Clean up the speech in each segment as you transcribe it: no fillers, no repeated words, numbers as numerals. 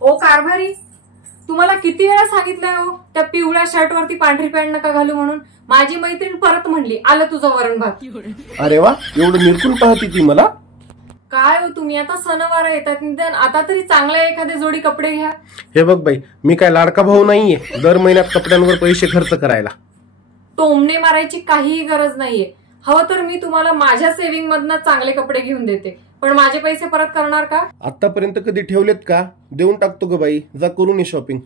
ओ कारभारी, तुम्हाला किती वेळा सांगितलंय हो त्या पिवळ्या शर्ट वरती पांढरी पॅन्ट नका घालू म्हणून. माझी मैत्रीण परत म्हणली आलं तुझं वरण भात. अरे वा, एवढं निरखून पाहती ती मला. काय हो तुम्ही, आता सणवार येतात, आता तरी चांगले एखादे जोडी कपडे घ्या. हे बघ बाई, मी काय लाडका भाऊ नाहीये दर महिन्यात कपड्यांवर पैसे खर्च करायला. टोमणे मारायची काहीही गरज नाहीये. हवं तर मी तुम्हाला माझ्या सेव्हिंग मधनं चांगले कपडे घेऊन देते, पण माझे पैसे परत करणार का? आतापर्यंत कधी ठेवलेत का? देऊन टाकतो ग बाई, जा करून ये शॉपिंग.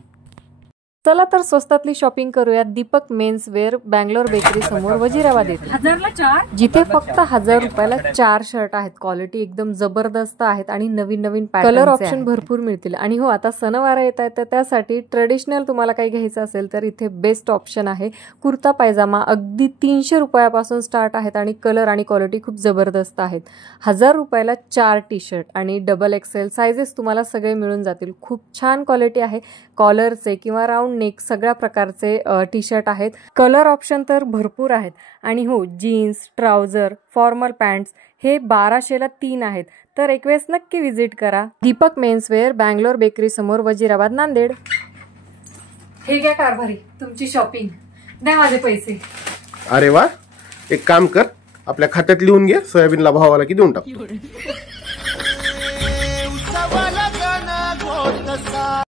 चला तर स्वस्तातली शॉपिंग करूयात. Deepak men's wear, Bangalore bakery समोर, वजीराबाद येथे. 1000ला 4, जिथे फक्त 1000 रुपयाला 4 शर्ट आहेत. क्वालिटी एकदम जबरदस्त आहेत आणि नवीन नवीन कलर ऑप्शन भरपूर मिळतील. आणि हो, आता सणवार येत आहेत तर त्यासाठी ट्रेडिशनल तुम्हाला काही घ्यायचं असेल तर इथे बेस्ट ऑप्शन आहे. कुर्ता पायजामा अगदी 300 रुपयापासून स्टार्ट आहेत आणि कलर आणि क्वालिटी खूप जबरदस्त आहेत. 1000 रुपयाला 4 टी शर्ट आणि डबल XL साइजेस तुम्हाला सगळे मिळून जातील. खूप छान क्वालिटी आहे. कॉलरचे किंवा राऊंड नेक सगळ्या प्रकारचे टी शर्ट आहेत. कलर ऑप्शन तर भरपूर आहेत. आणि हो, जीन्स, ट्राउझर, फॉर्मल पॅन्ट्स हे 1200ला 3 आहेत. तर एक वेळेस नक्की विजिट करा. दीपक मेन्सवेअर, बँगलोर बेकरी समोर, वजीराबाद, नांदेड. हे घ्या कारभारी तुमची शॉपिंग, द्या माझे पैसे. अरे वा, एक काम कर, आपल्या खात्यात लिहून घे, सोयाबीनला भावाला की देऊन टाक.